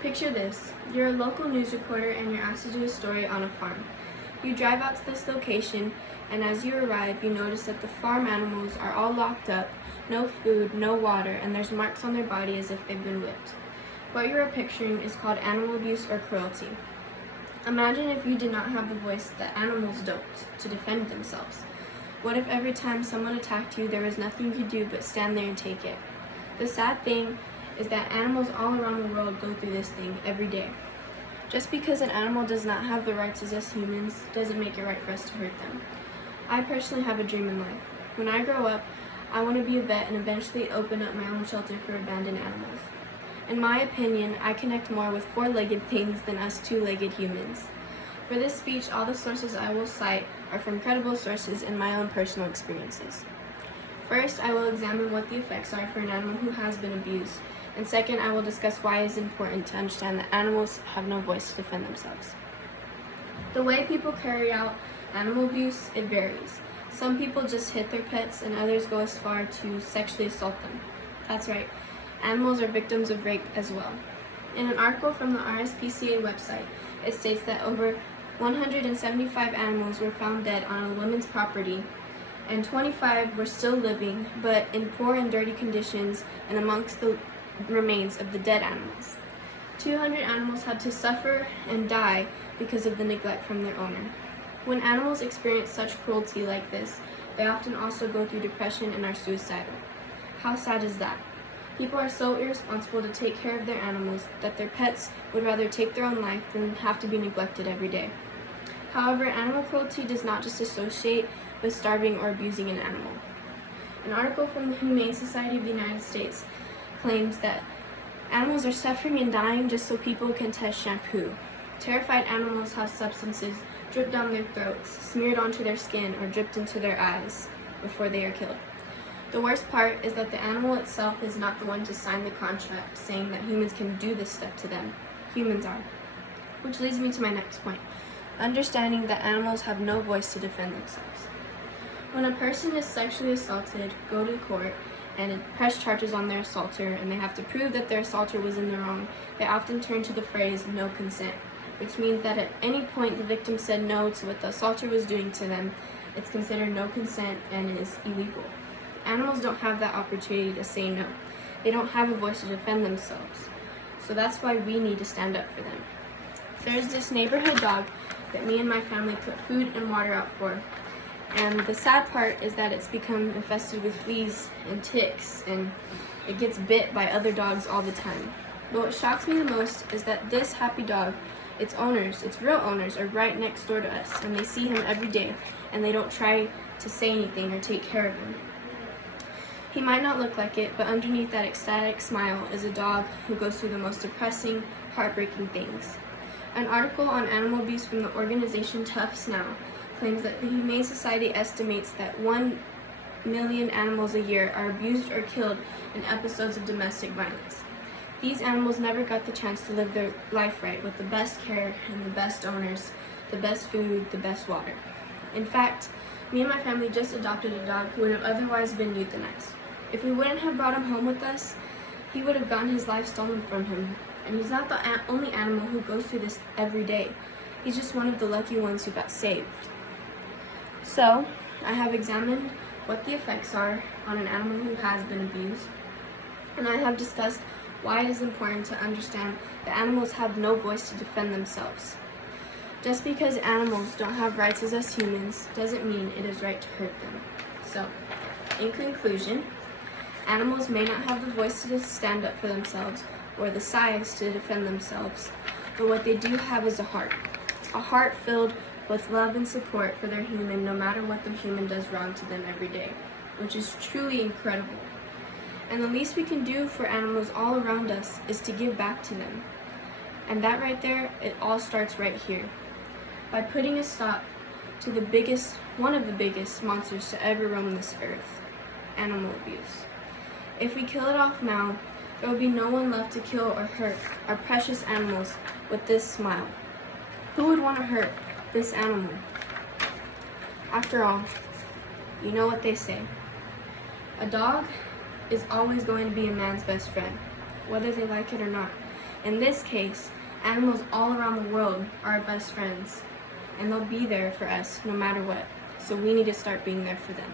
Picture this. You're a local news reporter and you're asked to do a story on a farm. You drive out to this location, and as you arrive, you notice that the farm animals are all locked up, no food, no water, and there's marks on their body as if they've been whipped. What you are picturing is called animal abuse or cruelty. Imagine if you did not have the voice that animals don't to defend themselves. What if every time someone attacked you, there was nothing you could do but stand there and take it? The sad thing is that animals all around the world go through this thing every day. Just because an animal does not have the rights as us humans doesn't make it right for us to hurt them. I personally have a dream in life. When I grow up, I want to be a vet and eventually open up my own shelter for abandoned animals. In my opinion, I connect more with four-legged things than us two-legged humans. For this speech, all the sources I will cite are from credible sources and my own personal experiences. First, I will examine what the effects are for an animal who has been abused. And second, I will discuss why it is important to understand that animals have no voice to defend themselves. The way people carry out animal abuse, it varies. Some people just hit their pets and others go as far to sexually assault them. That's right, animals are victims of rape as well. In an article from the RSPCA website, it states that over 175 animals were found dead on a woman's property, and 25 were still living, but in poor and dirty conditions and amongst the remains of the dead animals. 200 animals had to suffer and die because of the neglect from their owner. When animals experience such cruelty like this, they often also go through depression and are suicidal. How sad is that? People are so irresponsible to take care of their animals that their pets would rather take their own life than have to be neglected every day. However, animal cruelty does not just associate with starving or abusing an animal. An article from the Humane Society of the United States claims that animals are suffering and dying just so people can test shampoo. Terrified animals have substances dripped down their throats, smeared onto their skin, or dripped into their eyes before they are killed. The worst part is that the animal itself is not the one to sign the contract saying that humans can do this stuff to them. Humans are. Which leads me to my next point, understanding that animals have no voice to defend themselves. When a person is sexually assaulted, go to court and press charges on their assaulter, and they have to prove that their assaulter was in the wrong, they often turn to the phrase no consent, which means that at any point the victim said no to what the assaulter was doing to them, it's considered no consent and is illegal. Animals don't have that opportunity to say no. They don't have a voice to defend themselves. So that's why we need to stand up for them. There's this neighborhood dog that me and my family put food and water out for. And the sad part is that it's become infested with fleas and ticks, and it gets bit by other dogs all the time. But what shocks me the most is that this happy dog, its owners, its real owners, are right next door to us, and they see him every day, and they don't try to say anything or take care of him. He might not look like it, but underneath that ecstatic smile is a dog who goes through the most depressing, heartbreaking things. An article on animal abuse from the organization Toughs Now claims that the Humane Society estimates that 1 million animals a year are abused or killed in episodes of domestic violence. These animals never got the chance to live their life right with the best care and the best owners, the best food, the best water. In fact, me and my family just adopted a dog who would have otherwise been euthanized. If we wouldn't have brought him home with us, he would have gotten his life stolen from him. And he's not the only animal who goes through this every day. He's just one of the lucky ones who got saved. So, I have examined what the effects are on an animal who has been abused, and I have discussed why it is important to understand that animals have no voice to defend themselves. Just because animals don't have rights as us humans doesn't mean it is right to hurt them. So, in conclusion, animals may not have the voice to stand up for themselves or the size to defend themselves, but what they do have is a heart filled with love and support for their human no matter what the human does wrong to them every day, which is truly incredible. And the least we can do for animals all around us is to give back to them. And that right there, it all starts right here, by putting a stop to one of the biggest monsters to ever roam this earth, animal abuse. If we kill it off now, there will be no one left to kill or hurt our precious animals with this smile. Who would want to hurt this animal? After all, you know what they say. A dog is always going to be a man's best friend, whether they like it or not. In this case, animals all around the world are our best friends, and they'll be there for us no matter what. So we need to start being there for them.